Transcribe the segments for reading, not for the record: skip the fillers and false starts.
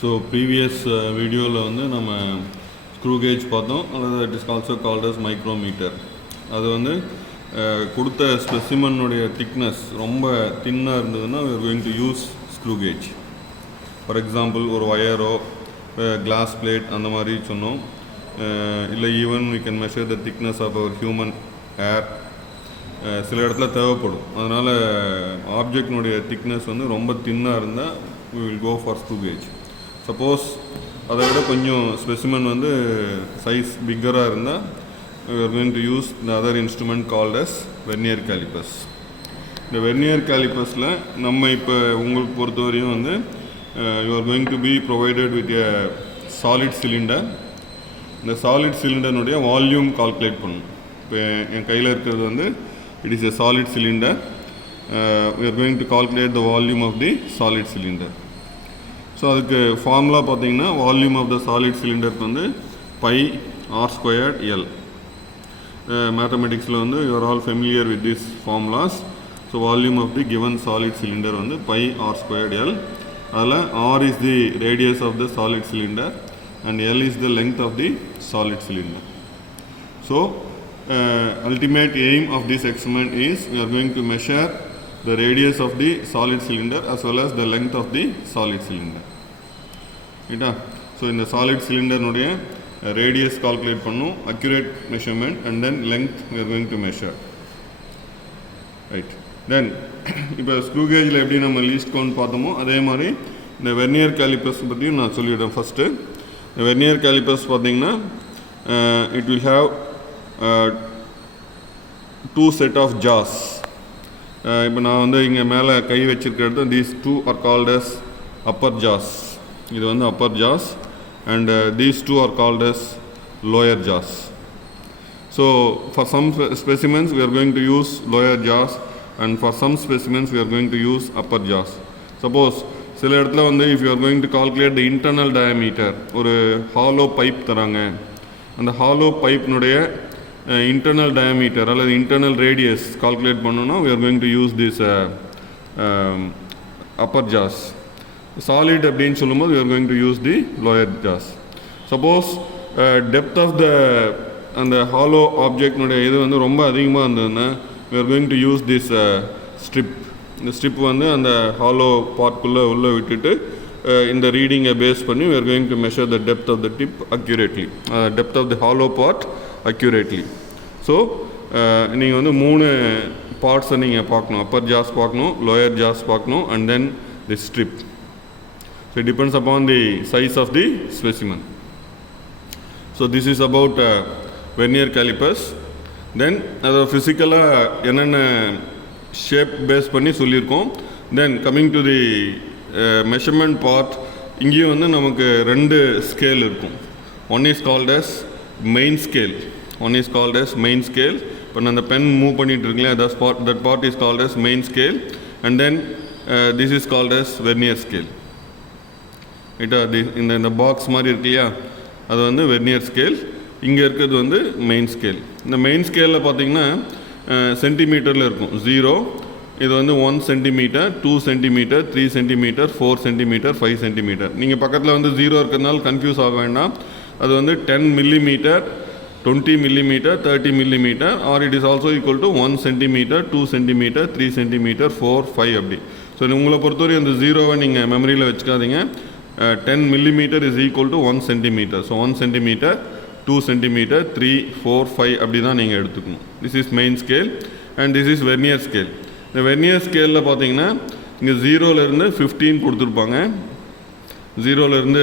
So previous வீடியோவில் வந்து நம்ம ஸ்க்ரூ கேஜ் பார்த்தோம். அல்லது it is also called as micrometer. அது வந்து கொடுத்த ஸ்பெசிமனுடைய திக்னஸ் ரொம்ப தின்னாக இருந்ததுன்னா we are going to use screw gauge. For example ஒரு ஒயரோ கிளாஸ் பிளேட் அந்த மாதிரி சொன்னோம். இல்லை even we can measure the thickness of our human hair. சில இடத்துல தேவைப்படும். அதனால் ஆப்ஜெக்டினுடைய திக்னஸ் வந்து ரொம்ப தின்னாக இருந்தால் we will go for screw gauge. Suppose அதை விட கொஞ்சம் ஸ்பெசிமன் வந்து சைஸ் பிக்கராக இருந்தால் we are going to use the other instrument called as vernier calipers. இந்த வெர்னியர் காலிப்பர்ஸில் நம்ம இப்போ உங்களுக்கு பொறுத்தவரையும் வந்து you are going to be provided with a solid cylinder. இந்த சாலிட் சிலிண்டனுடைய வால்யூம் கால்குலேட் பண்ணணும். இப்போ என் கையில் இருக்கிறது வந்து it is a solid cylinder. We are going to calculate the volume of the solid cylinder. So அதுக்கு ஃபார்முலா பார்த்தீங்கன்னா volume of the solid சிலிண்டருக்கு வந்து பை ஆர் ஸ்கொயர்ட் எல். மேத்தமெட்டிக்ஸில் வந்து you are all familiar with this formulas. So volume of the given solid cylinder வந்து pi r squared l. அதில் r is the radius of the solid cylinder and l is the length of the solid cylinder. So ultimate aim of this experiment is we are going to measure the radius of the solid cylinder as well as the length of the solid cylinder. Right? So in the solid cylinder nuடைய radius calculate பண்ணனும், accurate measurement, and then length we are going to measure. Right. Then இப்போ screw கேஜில் எப்படி நம்ம least count பார்த்தோமோ அதே மாதிரி இந்த vernier callipers பற்றியும் நான் சொல்லிவிட்டேன். ஃபஸ்ட்டு இந்த வெர்னியர் காலிப்பர்ஸ் பார்த்தீங்கன்னா it will have two set of jaws. இப்போ நான் வந்து இங்கே மேலே கை வச்சிருக்கிறது these two are called as upper jaws. இது வந்து upper jaws and these two are called as lower jaws. So for some specimens we are going to use lower jaws and for some specimens we are going to use upper jaws. Suppose சில இடத்துல வந்து if you are going to calculate the internal diameter, ஒரு hollow pipe தராங்க, அந்த hollow பைப்னுடைய internal diameter அல்லது internal radius calculate பண்ணோம்னா we are going to use this upper jaws. Solid அப்படின்னு சொல்லும்போது we are going to use the lower jaws. Suppose depth of the அந்த hollow objectனுடைய இது வந்து ரொம்ப அதிகமாக இருந்ததுன்னா we are going to use this strip. இந்த ஸ்ட்ரிப் வந்து அந்த hollow பார்ட்குள்ளே உள்ளே விட்டுட்டு இந்த ரீடிங்கை பேஸ் பண்ணி we are going to measure the depth of the tip accurately, depth of the hollow part accurately. So நீங்கள் வந்து மூணு பார்ட்ஸை நீங்கள் பார்க்கணும். அப்பர் ஜாஸ் பார்க்கணும், லோயர் ஜாஸ் பார்க்கணும், and then the strip. So it depends upon the size of the specimen. So this is about vernier calipers. Then அதை ஃபிசிக்கலாக என்னென்ன ஷேப் பேஸ் பண்ணி சொல்லியிருக்கோம். Then coming to the measurement part, இங்கேயும் வந்து நமக்கு ரெண்டு ஸ்கேல் இருக்கும். One is called as main scale. One is called as main scale. இப்போ நான் அந்த பென் மூவ் பண்ணிட்டு இருக்கேன், that part is called as main scale, and then this is called as vernier scale. இந்த பாக்ஸ் மாதிரி இருக்கு இல்லையா, அது வந்து வெர்னியர் ஸ்கேல். இங்கே இருக்கிறது வந்து மெயின் ஸ்கேல். இந்த மெயின் ஸ்கேலில் பார்த்தீங்கன்னா சென்டிமீட்டரில் இருக்கும் 0. இது வந்து 1 centimetre, 2 centimetre, 3 centimetre, 4 centimetre, 5 centimetre. நீங்கள் பக்கத்தில் வந்து 0 இருக்கிறதுனால கன்ஃபியூஸ் ஆக வேண்டாம். அது வந்து 10 millimetre, 20 millimeter, 30 millimeter, or it is also equal to 1 centimeter, 2 centimeter, 3 centimeter, 4, 5 அப்படி. ஸோ உங்களை பொறுத்தவரை அந்த 0வை நீங்கள் மெமரியில் வச்சுக்காதீங்க. 10 millimeter is equal to 1 centimeter. So 1 centimeter, 2 centimeter, 3, 4, 5 அப்படி தான் நீங்கள் எடுத்துக்கணும். This is main scale and this is vernier scale. இந்த வெர்னியர் ஸ்கேலில் பார்த்தீங்கன்னா இங்கே 0லேருந்து 15 கொடுத்துருப்பாங்க, 0லேருந்து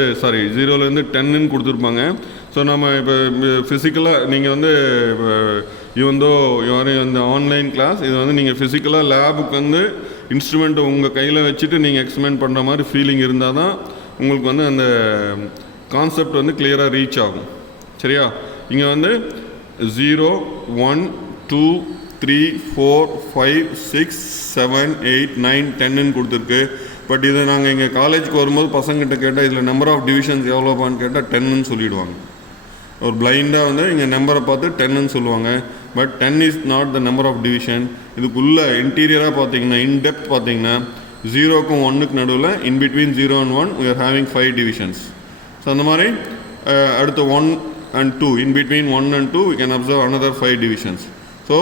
10ன்னு கொடுத்துருப்பாங்க. ஸோ நம்ம இப்போ ஃபிசிக்கலாக நீங்கள் வந்து இவந்தோ இந்த ஆன்லைன் கிளாஸ் இது வந்து நீங்கள் ஃபிசிக்கலாக லேபுக்கு வந்து இன்ஸ்ட்ருமெண்ட்டை உங்கள் கையில் வச்சுட்டு நீங்கள் எக்ஸ்பிளைன் பண்ணுற மாதிரி ஃபீலிங் இருந்தால் தான் உங்களுக்கு வந்து அந்த கான்செப்ட் வந்து கிளியராக ரீச் ஆகும். சரியா? இங்கே வந்து 0, 1, 2, 3, 4, 5, 6, 7, 8, 9, 10ன்னு கொடுத்துருக்கு. பட் இதை நாங்கள் எங்கள் காலேஜுக்கு வரும்போது பசங்கிட்ட கேட்டால் இதில் நம்பர் ஆஃப் டிவிஷன்ஸ் எவ்வளோப்பான்னு கேட்டால் 10ன்னு சொல்லிவிடுவாங்க. ஒரு பிளைண்டாக வந்து இங்கே நம்பரை பார்த்து 10ன்னு சொல்லுவாங்க. But 10 is not the number of division. இதுக்குள்ளே இன்டீரியராக பார்த்தீங்கன்னா இன்டெப்த் பார்த்தீங்கன்னா 0க்கும் 1க்கு நடுவில் in between 0 and 1 we are having 5 divisions. So அந்த மாதிரி அடுத்த 1 and 2 in between 1 and 2 we can observe another 5 divisions. So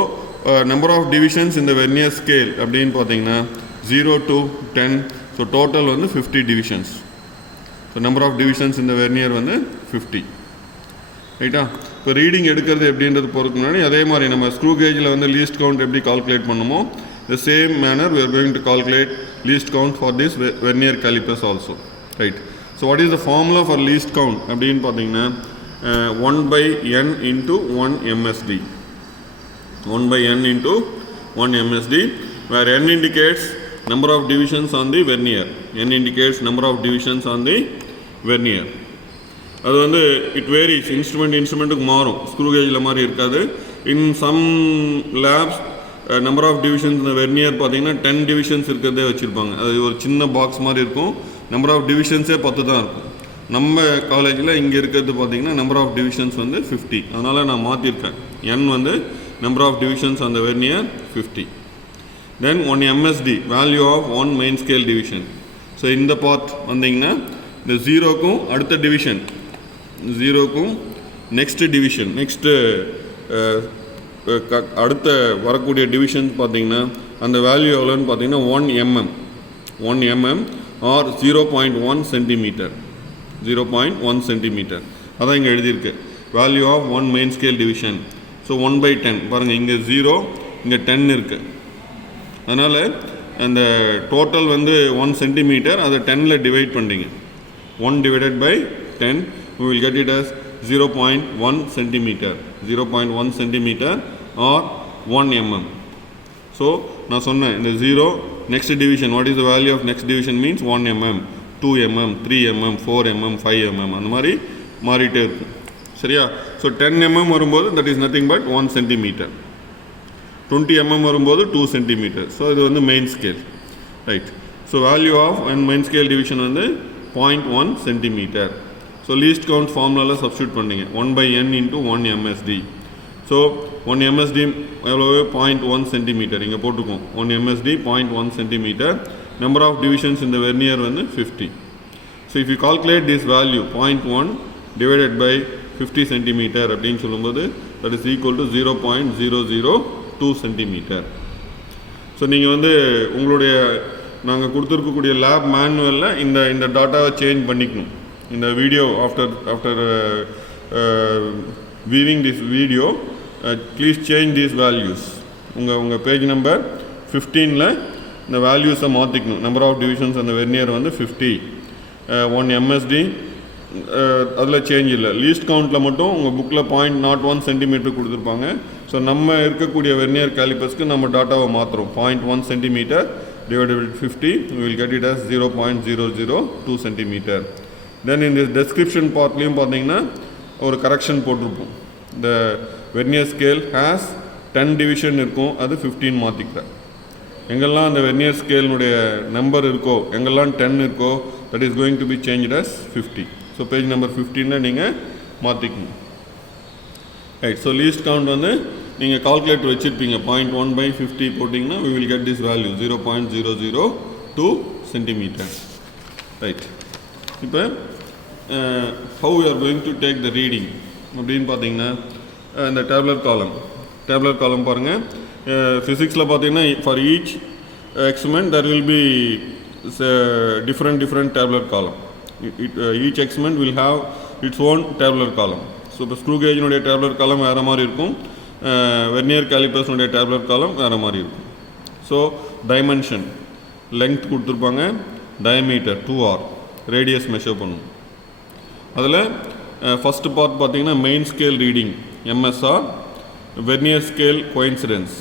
number of divisions in the vernier scale அப்படின்னு பார்த்தீங்கன்னா 0 to 10. ஸோ டோட்டல் வந்து 50 divisions. So number of divisions இந்த vernier வந்து 50. ரைட்டா? இப்போ ரீடிங் எடுக்கிறது எப்படின்றது பொறுத்து முன்னாடி அதே மாதிரி நம்ம ஸ்க்ரூ கேஜில் வந்து லீஸ்ட் கவுண்ட் எப்படி கால்குலேட் பண்ணுமோ the same manner we are going to calculate least count for this vernier calipers also. Right? So what is the formula for least count அப்படின்னு பார்த்தீங்கன்னா 1 by n into 1 MSD. 1 by n into 1 MSD, where n indicates number of divisions on the vernier. n indicates number of divisions on the vernier. அது வந்து it varies, இன்ஸ்ட்ருமெண்ட்டுக்கு மாறும், screw கேஜில் மாதிரி இருக்காது. In some labs number of divisions இந்த vernier பார்த்தீங்கன்னா 10 divisions இருக்கிறதே வச்சுருப்பாங்க. அது ஒரு சின்ன பாக்ஸ் மாதிரி இருக்கும். நம்பர் ஆஃப் டிவிஷன்ஸே 10 தான் இருக்கும். நம்ம காலேஜில் இங்கே இருக்கிறது பார்த்தீங்கன்னா நம்பர் ஆஃப் டிவிஷன்ஸ் வந்து 50. அதனால் நான் மாற்றிருக்கேன். n வந்து நம்பர் ஆஃப் டிவிஷன்ஸ் அந்த vernier 50. Then 1 MSD, value of 1 main scale division. So இந்த பார்ட் வந்தீங்கன்னா இந்த 0க்கும் அடுத்த டிவிஷன், 0க்கும் நெக்ஸ்ட்டு டிவிஷன், அடுத்த வரக்கூடிய டிவிஷன் பார்த்தீங்கன்னா அந்த வேல்யூ எவ்வளோன்னு பார்த்தீங்கன்னா 1 mm ஆர் 0.1 சென்டிமீட்டர். 0.1 சென்டிமீட்டர் அதான் இங்கே எழுதியிருக்கு. Value of 1 main scale division. So 1/10 பாருங்கள், இங்கே 0 இங்கே 10 இருக்குது. அதனால் அந்த டோட்டல் வந்து 1 சென்டிமீட்டர், அதை 10ல் டிவைட் பண்ணிங்க. 1 divided by 10 we will get it as 0.1 centimeter. 0.1 centimeter or 1 mm. So நான் சொன்னேன் இந்த 0 next division, what is the value of next division means 1 mm, 2 mm, 3 mm, 4 mm, 5 mm அந்த மாதிரி மாறிட்டே இருக்கும். சரியா? ஸோ 10 mm வரும்போது that is nothing but 1 centimeter. 20 mm வரும்போது 2 centimeter. ஸோ இது வந்து main scale. Right? So value of main scale division வந்து 0.1 centimeter. ஸோ லீஸ்ட் கவுண்ட் ஃபார்முலாவில் சப்ஸ்டியூட் பண்ணிங்க. 1/n into 1 MSD. So 1 MSD எவ்வளவு? 0.1 சென்டிமீட்டர். இங்கே போட்டுக்கோம் 1 MSD 0.1 centimetre. Number of divisions இந்த வெர்னியர் வந்து 50. So if you calculate this value 0.1 divided by 50 centimetre அப்படின்னு சொல்லும்போது that is equal to 0.002 centimetre. So நீங்கள் வந்து உங்களுடைய நாங்கள் கொடுத்துருக்கக்கூடிய லேப் மேனுவலில் இந்த டாட்டாவை சேஞ்ச் பண்ணிக்கணும். இந்த video after viewing this video please change these values. உங்கள் பேஜ் நம்பர் 15ல் இந்த வேல்யூஸை மாற்றிக்கணும். நம்பர் ஆஃப் டிவிஷன்ஸ் அந்த வெர்னியர் வந்து 50. 1 MSD அதில் சேஞ்ச் இல்லை. லீஸ்ட் கவுண்ட்டில் மட்டும் உங்கள் புக்கில் 0.01 சென்டிமீட்டர் கொடுத்துருப்பாங்க. ஸோ நம்ம இருக்கக்கூடிய வெர்னியர் கேலிப்பர்ஸ்க்கு நம்ம டாட்டாவை மாற்றுறோம். 0.1 centimetre divided by 50, we will get it as 0.002 centimeter. Then in this description partலையும் பார்த்தீங்கன்னா ஒரு கரெக்ஷன் போட்டிருப்போம். The vernier scale has 10 division இருக்கும், அது 15 மாற்றிக்கிறேன். எங்கெல்லாம் அந்த வெர்னியர் ஸ்கேலுடைய நம்பர் இருக்கோ, எங்கெல்லாம் 10 இருக்கோ, that is going to be changed as 50. So page number 15ல் நீங்கள் மாற்றிக்கணும். ரைட்? ஸோ லீஸ்ட் கவுண்ட் வந்து நீங்கள் கால்குலேட்டர் வச்சுருப்பீங்க. 0.1/50 போட்டிங்கன்னா we will get this value 0.002 centimeter. Right? இப்போ how we are going to take the reading அப்படின்னு பார்த்தீங்கன்னா இந்த டேப்லர் காலம் பாருங்கள். ஃபிசிக்ஸில் பார்த்தீங்கன்னா for each experiment there will be different tabular column. Each experiment will have its own tabular column. So இப்போ screw கேஜினுடைய டேப்லர் காலம் வேறு மாதிரி இருக்கும், வெர்னியர் கேலிப்பர்ஸ்னுடைய டேப்லர் காலம் வேறு மாதிரி இருக்கும். ஸோ டைமென்ஷன் லெங்த் கொடுத்துருப்பாங்க, டயமீட்டர் 2R, ரேடியஸ் மெஷர் பண்ணணும். அதில் ஃபஸ்ட்டு பார்ட் பார்த்தீங்கன்னா main scale reading MSR, vernier scale coincidence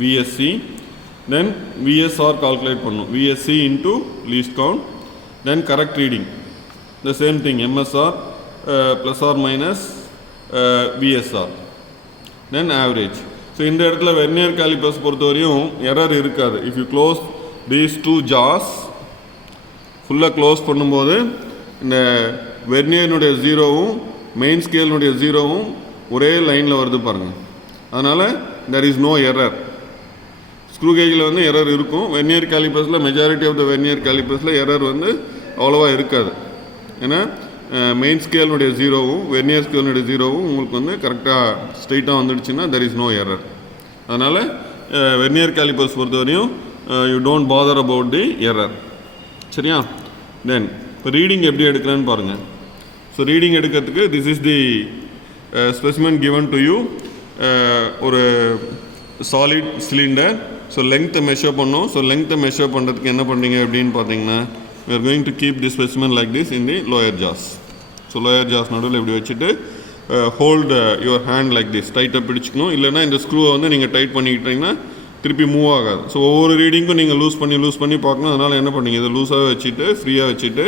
VSC, then VSR calculate பண்ணணும், VSC into least count, then correct reading the same thing MSR plus or minus VSR, then average. So இந்த இடத்துல vernier callipers பொறுத்தவரையும் error இருக்காது. If you close these 2 jaws ஃபுல்லாக close பண்ணும்போது இந்த வெர்னியர்னுடைய 0வும் main ஸ்கேலினுடைய 0வும் ஒரே லைனில் வருது பாருங்கள். அதனால் there is no error. Screw கேஜில் வந்து எரர் இருக்கும். வெர்னியர் கேலிப்பர்ஸில் மெஜாரிட்டி ஆஃப் த வெர்னியர் கேலிப்பர்ஸில் எரர் வந்து அவ்வளோவா இருக்காது. ஏன்னா மெயின் ஸ்கேலுடைய ஜீரோவும் வெர்னியர் ஸ்கேலுடைய ஜீரோவும் உங்களுக்கு வந்து கரெக்டாக ஸ்ட்ரெயிட்டாக வந்துடுச்சுன்னா தெர் இஸ் நோ எரர். அதனால் வெர்னியர் கேலிப்பர்ஸ் பொறுத்தவரையும் you don't father about the error. சரியா? தென் இப்போ ரீடிங் எப்படி எடுக்கிறேன்னு பாருங்கள். ஸோ ரீடிங் எடுக்கிறதுக்கு this is the specimen given to you. ஒரு சாலிட் சிலிண்டர். ஸோ லெங்க்த்தை மெஷர் பண்ணோம். ஸோ லெங்க்த்தை மெஷர் பண்ணுறதுக்கு என்ன பண்ணுறீங்க அப்படின்னு பார்த்தீங்கன்னா we are going to keep this specimen like this in the lower jaws. So lower jaws நடுவில் இப்படி வச்சுட்டு hold your hand like this டைட்டாக பிடிச்சிக்கணும். இல்லைனா இந்த ஸ்க்ரூவை வந்து நீங்கள் டைட் பண்ணிக்கிட்டீங்கன்னா திருப்பி மூவ் ஆகாது. ஸோ ஒவ்வொரு ரீடிங்கும் நீங்கள் லூஸ் பண்ணி பார்க்கணும். அதனால் என்ன பண்ணீங்க, இதை லூஸாக வச்சுட்டு ஃப்ரீயாக வச்சுட்டு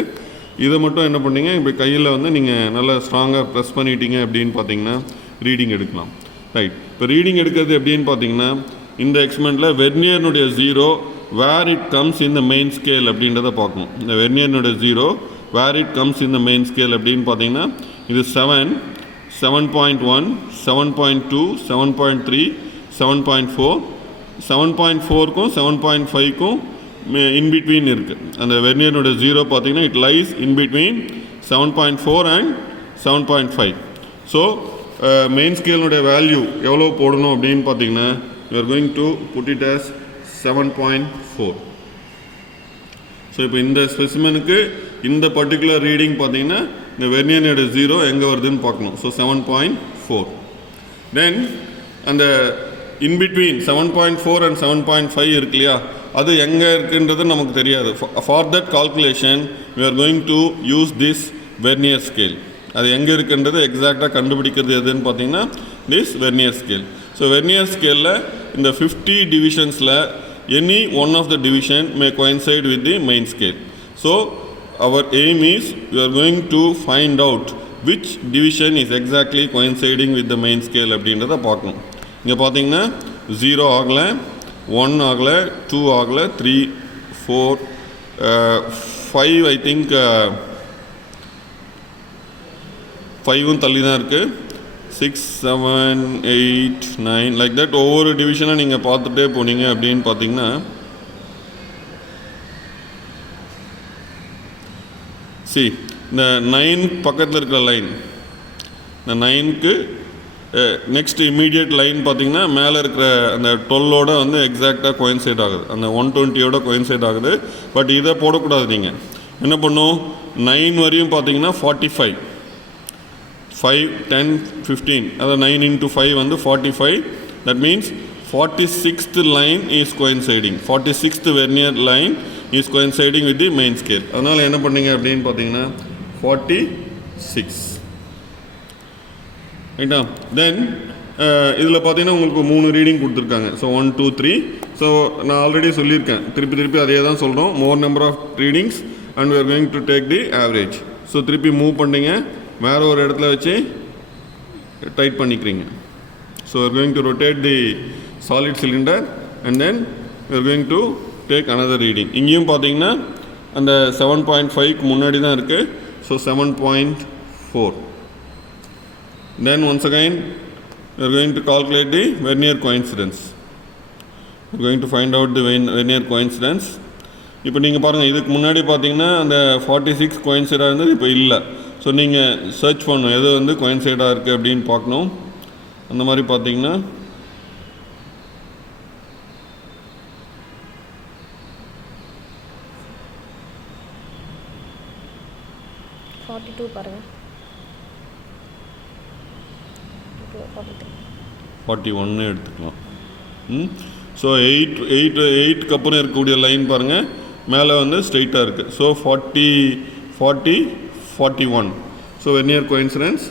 இதை மட்டும் என்ன பண்ணீங்க, இப்போ கையில் வந்து நீங்கள் நல்லா ஸ்ட்ராங்காக ப்ரெஸ் பண்ணிட்டீங்க அப்படின்னு பார்த்தீங்கன்னா ரீடிங் எடுக்கலாம். ரைட். இப்போ ரீடிங் எடுக்கிறது எப்படின்னு பார்த்தீங்கன்னா இந்த எக்ஸ்பெரிமெண்ட்டில் வெர்னியர்னுடைய zero where it comes in the main scale அப்படின்றத பார்க்கணும். இந்த வெர்னியர்னுடைய zero where it comes in the main scale அப்படின்னு பார்த்தீங்கன்னா இது 7, 7.1, 7.2, 7.3, 7.4, 7.4க்கும் 7.5க்கும் இன்பிட்வீன் இருக்குது. அந்த வெர்னியர்னுடைய ஜீரோ பார்த்தீங்கன்னா it lies in between 7.4 and 7.5. So main ஸ்கேலுடைய வேல்யூ எவ்வளோ போடணும் அப்படின்னு பார்த்தீங்கன்னா we are going to put it as 7.4. So இப்போ இந்த ஸ்பெசிமெனுக்கு இந்த பர்டிகுலர் ரீடிங் பார்த்தீங்கன்னா இந்த வெர்னியரோட ஜீரோ எங்கே வருதுன்னு பார்க்கணும். ஸோ 7.4. தென் அந்த இன்பிட்வீன் 7.4 அண்ட் 7.5 இருக்கு இல்லையா, அது எங்கே இருக்குன்றது நமக்கு தெரியாது. For that calculation we are going to use this vernier scale. அது எங்கே இருக்குன்றது எக்ஸாக்டாக கண்டுபிடிக்கிறது எதுன்னு பார்த்தீங்கன்னா this vernier scale. So vernier ஸ்கேலில் இந்த 50 டிவிஷன்ஸில் any one of the division may coincide with the main scale. So our aim is we are going to find out which division is exactly coinciding with the main scale அப்படின்றத பார்க்கணும். இங்கே பார்த்தீங்கன்னா 0 ஆகலை, 1 ஆகலை, 2 ஆகலை, 3, 4, 5 I think 5ம் தள்ளி தான் இருக்குது. 6, 7, 8, 9 லைக் தட் ஒவ்வொரு டிவிஷனாக நீங்கள் பார்த்துட்டே போனீங்க அப்படின்னு பார்த்தீங்கன்னா இந்த 9 பக்கத்தில் இருக்கிற லைன், இந்த 9க்கு நெக்ஸ்ட் இம்மீடியட் லைன் பார்த்தீங்கன்னா மேலே இருக்கிற அந்த 12ஓட வந்து எக்ஸாக்டாக கோயின்சைட் ஆகுது, அந்த 120ஓட கோயின்சைட் ஆகுது. பட் இதை போடக்கூடாது. நீங்கள் என்ன பண்ணும், 9 வரையும் பார்த்தீங்கன்னா 45, 5, 10, 15, அதாவது 9 into 5 வந்து 45. That means 46th line is coinciding. 46th vernier line is coinciding with the main scale. அதனால் என்ன பண்ணீங்க அப்படின்னு பார்த்தீங்கன்னா 46. ரைட்டா? தென் இதில் பார்த்தீங்கன்னா உங்களுக்கு 3 ரீடிங் கொடுத்துருக்காங்க. ஸோ 1, 2, 3. ஸோ நான் ஆல்ரெடி சொல்லியிருக்கேன், திருப்பி அதே தான் சொல்கிறோம். More number of readings and we are going to take the average. So திருப்பி மூவ் பண்ணிங்க, வேறு ஒரு இடத்துல வச்சு டைட் பண்ணிக்கிறீங்க. So we are going to rotate the solid cylinder and then we are going to take another reading. இங்கேயும் பார்த்தீங்கன்னா அந்த 7.5க்கு முன்னாடி தான் இருக்குது. So 7.4. then once again we are going to calculate the vernier coincidence. we are going to find out the vernier coincidence. இப்போ நீங்கள் பாருங்கள், இதுக்கு முன்னாடி பார்த்தீங்கன்னா அந்த 46 கோயின்சைடாக இருந்தது, இப்போ இல்லை. ஸோ நீங்கள் சர்ச் பண்ணணும் எது வந்து கோயின்சைடாக இருக்குது அப்படின்னு பார்க்கணும். அந்த மாதிரி பார்த்தீங்கன்னா பாருங்கள், 41 எடுத்துக்கலாம். ஸோ 8க்கு அப்புறம் இருக்கக்கூடிய லைன் பாருங்கள், மேலே வந்து ஸ்ட்ரெயிட்டாக இருக்குது. ஸோ 40, 40, 41. So vernier coincidence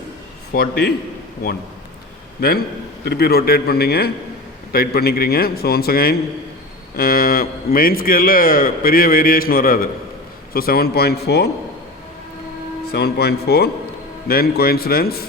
41. தென் திருப்பி ரொட்டேட் பண்ணிங்க, டைட் பண்ணிக்கிறீங்க. ஸோ ஒன்ஸ் அகைன் மெயின் ஸ்கேலில் பெரிய வேரியேஷன் வராது. So 7.4, 7.4. Then coincidence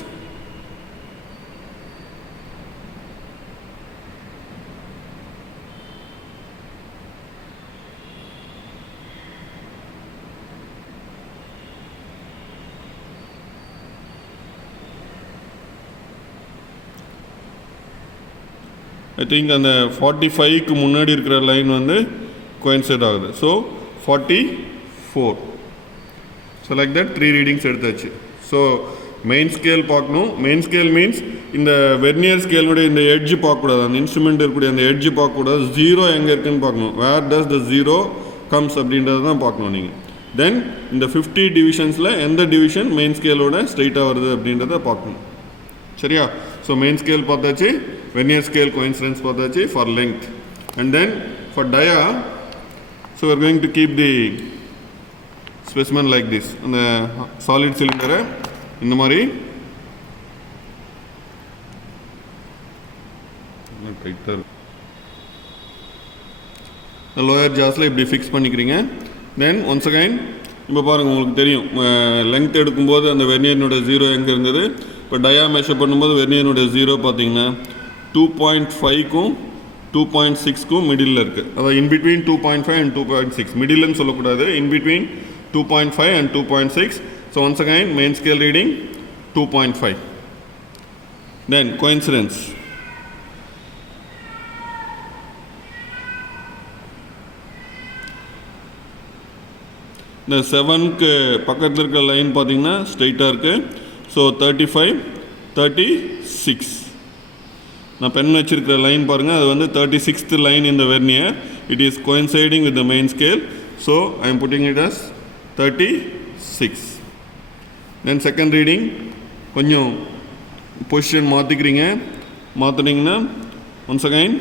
I think அந்த 45க்கு முன்னாடி இருக்கிற லைன் வந்து கோயின்சைட் ஆகுது. So 44. So like that 3 readings எடுத்தாச்சு. ஸோ மெயின் ஸ்கேல் பார்க்கணும். மெயின் ஸ்கேல் மீன்ஸ் இந்த வெர்னியர் ஸ்கேலுடைய இந்த எட்ஜ் பார்க்கக்கூடாது, அந்த இன்ஸ்ட்ருமெண்ட் இருக்கக்கூடிய அந்த எட்ஜ் பார்க்கக்கூடாது, ஜீரோ எங்கே இருக்குன்னு பார்க்கணும். வேர் டஸ் த ஜீரோ கம்ஸ் அப்படின்றது தான் பார்க்கணும் நீங்கள். தென் இந்த 50 டிவிஷன்ஸில் எந்த டிவிஷன் மெயின் ஸ்கேலோட ஸ்ட்ரைட்டாக வருது அப்படின்றத பார்க்கணும். சரியா? ஸோ மெயின் ஸ்கேல் பார்த்தாச்சு, வெர்னியர் ஸ்கேல் கோயின்சிடென்ஸ் பார்த்தாச்சு for length. And then for dia, so we are going to keep the specimen like this. அந்த சாலிட் சிலிண்டரை இந்த மாதிரி லோயர் ஜாஸில் இப்படி ஃபிக்ஸ் பண்ணிக்கிறீங்க. தென் ஒன்ஸ் அகைன் இப்போ பாருங்கள், உங்களுக்கு தெரியும் லெங்த் எடுக்கும்போது அந்த வெர்னியர்னுடைய ஜீரோ எங்கே இருந்தது. இப்போ டயா மெஷர் பண்ணும்போது வெர்னியர்னுடைய ஜீரோ பார்த்தீங்கன்னா 2.5க்கும் 2.6க்கும் மிடில் இருக்குது. அதாவது இன்பிட்வீன் 2.5 அண்ட் 2.6, மிடில்னு சொல்லக்கூடாது, in between 2.5 and 2.6. So once again main scale reading 2.5. Then coincidence. இந்த 7க்கு பக்கத்தில் இருக்கிற லைன் பார்த்தீங்கன்னா ஸ்ட்ரைட்டாக இருக்குது. ஸோ 35, 36. நான் பென் வச்சிருக்கிற லைன் பாருங்கள், அது வந்து 36th லைன் இந்த vernier. It is coinciding with the main scale. So I am putting it as 36. Then second reading கொஞ்சம் பொசிஷன் மாற்றிக்கிறீங்க. மாற்றினீங்கன்னா ஒன்ஸ் அகைன்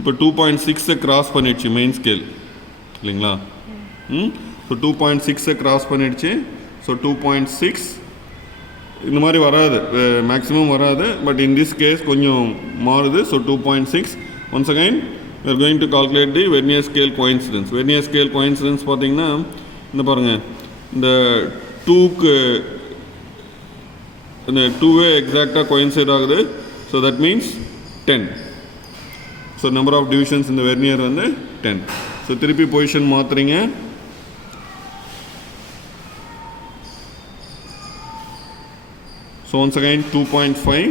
இப்போ 2.6 கிராஸ் பண்ணிடுச்சு மெயின் ஸ்கேல் இல்லைங்களா? ஸோ 2.6 கிராஸ் பண்ணிடுச்சு. ஸோ 2.6 இந்த மாதிரி வராது, மேக்ஸிமம் வராது, பட் இன் திஸ் கேஸ் கொஞ்சம் மாறுது. So 2.6. Once again we are going to calculate the vernier scale coincidence. Vernier scale coincidence பார்த்தீங்கன்னா இந்த பாருங்கள், இந்த 2க்கு இந்த 2வே எக்ஸாக்டாக கோயின்சைட் ஆகுது. So that means 10. So number of divisions இந்த வெர்னியர் வந்து 10. ஸோ திருப்பி பொசிஷன் மாற்றுறீங்க. ஸோ ஒன்ஸ் அகைன் 2.5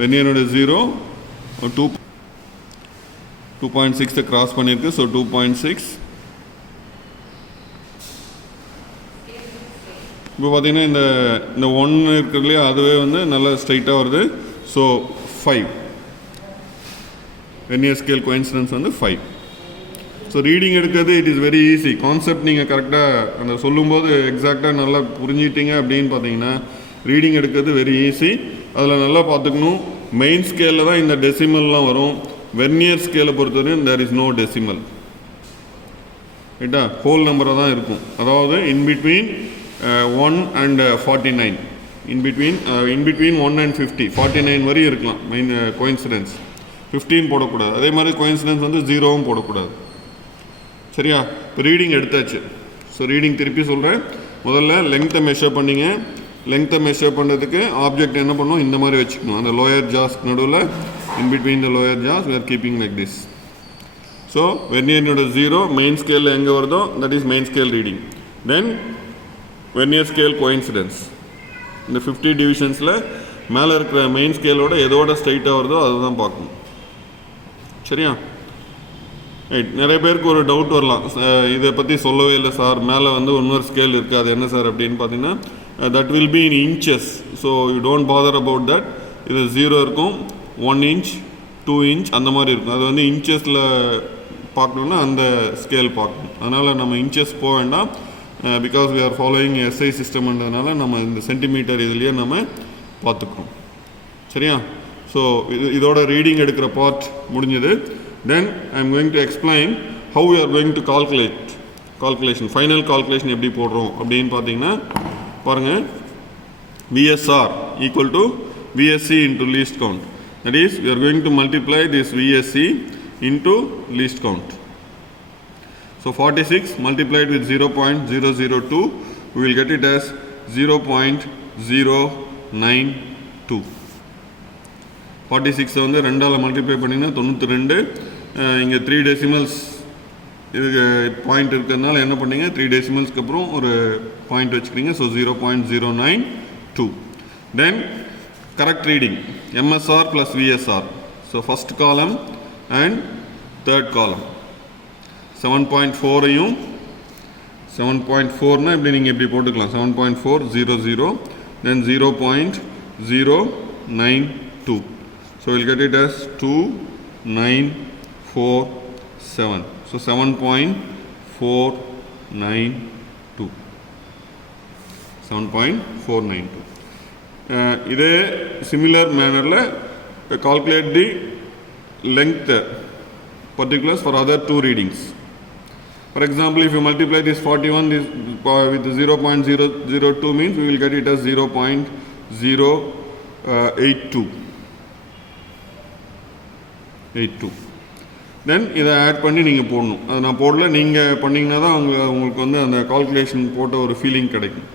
வெர்னியரோட ஜீரோ 2.6 கிராஸ் பண்ணியிருக்கு. ஸோ 2.6. இப்போ பார்த்தீங்கன்னா இந்த 1 இருக்கிறது இல்லையா, அதுவே வந்து நல்லா ஸ்ட்ரைட்டாக வருது. ஸோ 5. வெர்னியர் ஸ்கேல் கோயின்சிடென்ஸ் வந்து 5. ஸோ ரீடிங் எடுக்கிறது it is very easy. Concept நீங்கள் கரெக்டாக அந்த சொல்லும்போது எக்ஸாக்டாக நல்லா புரிஞ்சிட்டீங்க அப்படின்னு பார்த்தீங்கன்னா ரீடிங் எடுக்கிறது வெரி ஈஸி. அதில் நல்லா பார்த்துக்கணும், மெயின் ஸ்கேலில் தான் இந்த டெசிமல்லாம் வரும். வெர்னியர் ஸ்கேலை பொறுத்தவரையும் தேர் இஸ் நோ டெசிமல். ரைட்டா? ஹோல் நம்பராக தான் இருக்கும். அதாவது இன்பிட்வீன் 1 and 49, இன்பிட்வீன் 1 and 50, 49 வரையும் இருக்கலாம் மெயின் கோயின்சிடென்ஸ். 15 போடக்கூடாது. அதே மாதிரி கோயின்சிடென்ஸ் வந்து 0வும் போடக்கூடாது. சரியா? இப்போ ரீடிங் எடுத்தாச்சு. ஸோ ரீடிங் திருப்பி சொல்கிறேன். முதல்ல லெங்க்த்தை மெஷர் பண்ணிங்க. லெங்க்த்தை மெஷர் பண்ணுறதுக்கு ஆப்ஜெக்ட் என்ன பண்ணணும், இந்த மாதிரி வச்சுக்கணும். அந்த லோயர் ஜாஸ் நடுவில் in between the lower jaws we are keeping like this. So வெர்னியரோட ஜீரோ மெயின் ஸ்கேலில் எங்கே வருதோ that is main scale reading. Then vernier scale coincidence. இந்த 50 டிவிஷன்ஸில் மேலே இருக்கிற மெயின் ஸ்கேலோட எதோட ஸ்ட்ரைட்டாக வருதோ அதுதான் பார்க்கணும். சரியா? ரைட். நிறைய பேருக்கு ஒரு டவுட் வரலாம், இதை பற்றி சொல்லவே இல்லை சார், மேலே வந்து இன்னொரு ஸ்கேல் இருக்குது, அது என்ன சார் அப்படின்னு பார்த்தீங்கன்னா that will be in inches. So you don't father about that. இது 0 இருக்கும், 1 inch, 2 inch அந்த மாதிரி இருக்கும். அது வந்து இன்ச்சஸில் பார்க்கணுன்னா அந்த ஸ்கேல் பார்க்கணும். அதனால் நம்ம இன்ச்சஸ் போக வேண்டாம். Because we are following SI சிஸ்டம்ன்றதுனால நம்ம இந்த சென்டிமீட்டர் இதுலேயே நம்ம பார்த்துக்கிறோம். சரியா? ஸோ இதோட ரீடிங் எடுக்கிற பார்ட் முடிஞ்சது. Then I am going to explain how you are going to calculation final calculation எப்படி போடுறோம் அப்படின்னு பார்த்தீங்கன்னா பாருங்கள், VSR equal to VSC into least count. That is we are going to multiply this VSC into least count. So 46 multiplied with 0.002, we will get it as 0.092. 46 வந்து 2ஆல் multiply பண்ணிங்கன்னா 92. இங்கே 3 decimals இதுக்கு point இருக்கிறதுனால என்ன பண்ணீங்க, 3 டெசிமல்ஸ்க்கு அப்புறம் ஒரு பாயிண்ட் வச்சுக்கிறீங்க. So 0.092. Then correct reading, MSR plus VSR. So first column and third column. 7.4 ஐயும் 7.4 னா இப்படி நீங்கள் இப்படி போட்டுக்கலாம். 7.400 then 0.092. So we'll get it as 2947. So 7.492. 7.492. இதே similar mannerல calculate the length particulars for other two readings. For example, if you multiply this 41 with 0.002 means we will get it as 0.082. Then இதை add பண்ணி நீங்கள் போடணும். அதை நான் போடல, நீங்கள் பண்ணிங்கன்னா தான் உங்களுக்கு வந்து அந்த கால்குலேஷன் போட்ட ஒரு ஃபீலிங் கிடைக்கும்.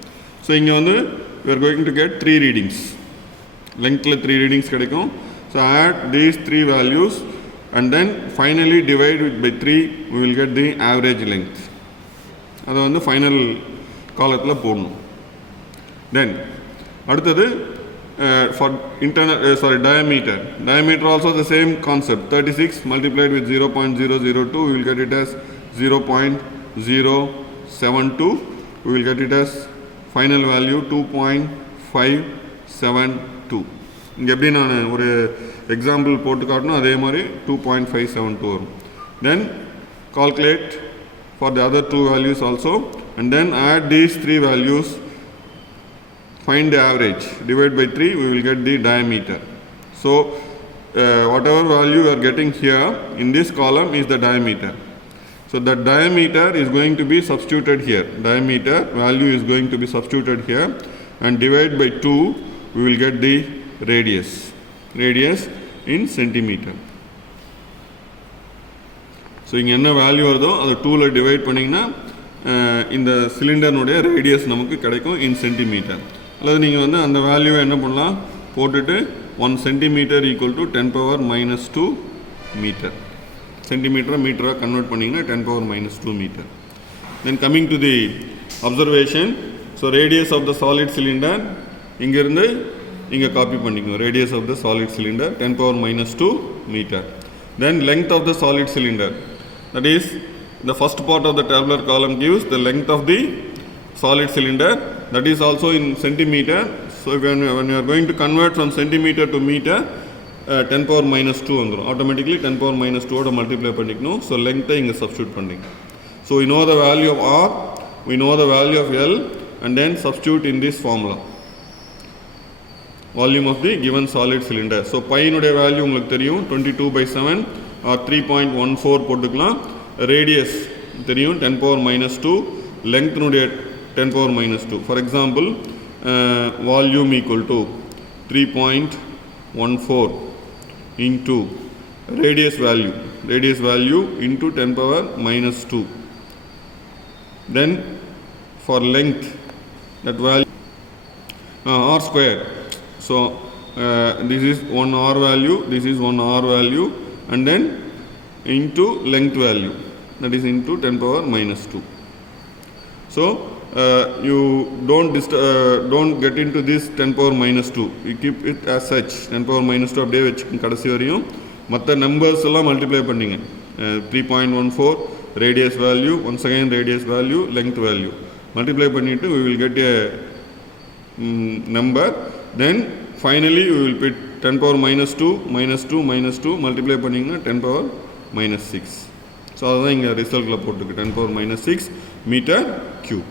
ஸோ இங்கே வந்து we are going to get 3 readings. லெங்க்த்தில் 3 readings கிடைக்கும். So add these 3 values and then finally divide it by 3, we will get the average length. அதை வந்து ஃபைனல் காலத்தில் போடணும். Then அடுத்தது for internal diameter. Diameter also the same concept. 36 multiplied with 0.002, we will get it as 0.072. We will get it as final value 2.572. இங்கே எப்படி நான் ஒரு example போட்டு காட்டணும், அதே மாதிரி 2.572 வரும். Then calculate for the other 2 values also and then add these 3 values, find the average, divide by 3, we will get the diameter. So whatever value we are getting here in this column is the diameter. So that diameter is going to be substituted here. Diameter value is going to be substituted here and divide by 2, we will get the radius. Radius in centimeter. So இங்கே என்ன value வருதோ அதை 2ல divide பண்ணிங்கன்னா இந்த சிலிண்டர்னுடைய radius நமக்கு கிடைக்கும் இன் centimetre. அல்லது நீங்கள் வந்து அந்த வேல்யூவை என்ன பண்ணலாம், போட்டுட்டு 1 சென்டிமீட்டர் ஈக்குவல் டு 10⁻⁻2 மீட்டர். சென்டிமீட்டரை மீட்டராக கன்வெர்ட் பண்ணிங்கன்னா 10⁻⁻2 metre. Then coming to the observation. So radius of the solid cylinder இங்கேருந்து இங்கே காப்பி பண்ணிக்கணும். Radius of the solid cylinder 10⁻⁻2 metre. Then length of the solid cylinder, that is the first part of the tabular column gives the length of the solid cylinder, that is also in centimeter. So when you are going to convert from centimeter to meter, 10⁻⁻2 வந்துரும். automatically 10⁻⁻2 ஓட multiply பண்ணிக்கணும். So லெங்க்த்தை இங்கே substitute பண்ணிங்க. So we know the value of R, we know the value of L and then substitute in this formula. Volume of the given solid cylinder. So பையனுடைய value உங்களுக்கு தெரியும் 22/7 or 3.14 போட்டுக்கலாம். Radius தெரியும் 10⁻⁻2, லெங்க்னுடைய 10⁻⁻2. For example volume equal to 3.14 into radius value into 10⁻⁻2. Then for length, that value R square. So this is 1 R value, this is 1 R value and then into length value, that is into 10⁻⁻2. So you don't get into this 10⁻⁻2, you keep it as such. 10⁻⁻2 அப்படியே வச்சு கடைசி வரையும் மற்ற numbers எல்லாம் multiply பண்ணிங்க. 3.14 radius value, once again radius value, length value multiply பண்ணிட்டு we will get a number. Then finally we will put 10⁻⁻2 -2 multiply பண்ணிங்கன்னா 10⁻⁻6. So அதுதான் இங்கே ரிசல்ட்டில் போட்டுருக்கு 10⁻⁻6 metre cube.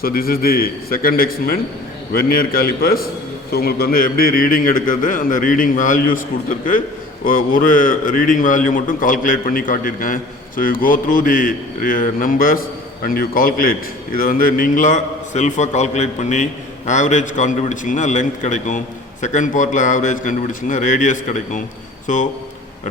So this is the second experiment, vernier callipers. So உங்களுக்கு வந்து எப்படி reading எடுக்கிறது, அந்த ரீடிங் வேல்யூஸ் கொடுத்துருக்கு. ஒரு ரீடிங் வேல்யூ மட்டும் கால்குலேட் பண்ணி காட்டியிருக்கேன். So you go through the numbers and you calculate. இதை வந்து நீங்களாக செல்ஃபாக கால்குலேட் பண்ணி ஆவரேஜ் கண்டுபிடிச்சிங்கன்னா லென்த் கிடைக்கும். செகண்ட் பார்ட்டில் ஆவரேஜ் கண்டுபிடிச்சிங்கன்னா ரேடியஸ் கிடைக்கும். ஸோ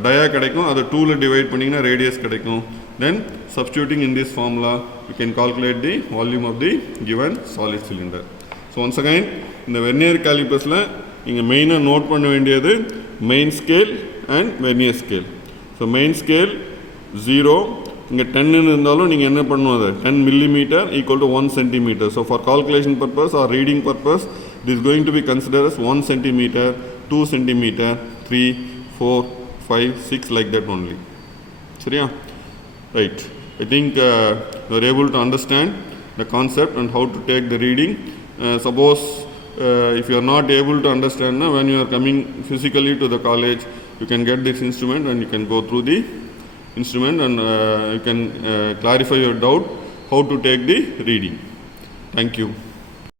டயா கிடைக்கும், அதை 2ல டிவைட் பண்ணிங்கன்னா ரேடியஸ் கிடைக்கும். Then substituting in this formula you can calculate the volume of the given solid cylinder. So once again இந்த வெர்னியர் காலிப்பர்ஸில் நீங்கள் மெயினாக நோட் பண்ண வேண்டியது main scale and vernier scale. So main scale 0, இங்கே 10 இருந்தாலும் நீங்கள் என்ன பண்ணணும், அதை 10 millimeter equal to 1 centimeter. So for calculation purpose or reading purpose It is going to be considered as 1 centimeter, 2 centimeter, 3, 4, 5, 6 like that only. சரியா? Right. I think you are able to understand the concept and how to take the reading. Suppose if you are not able to understand, when you are coming physically to the college, you can get this instrument and you can go through the instrument and you can clarify your doubt how to take the reading. Thank you.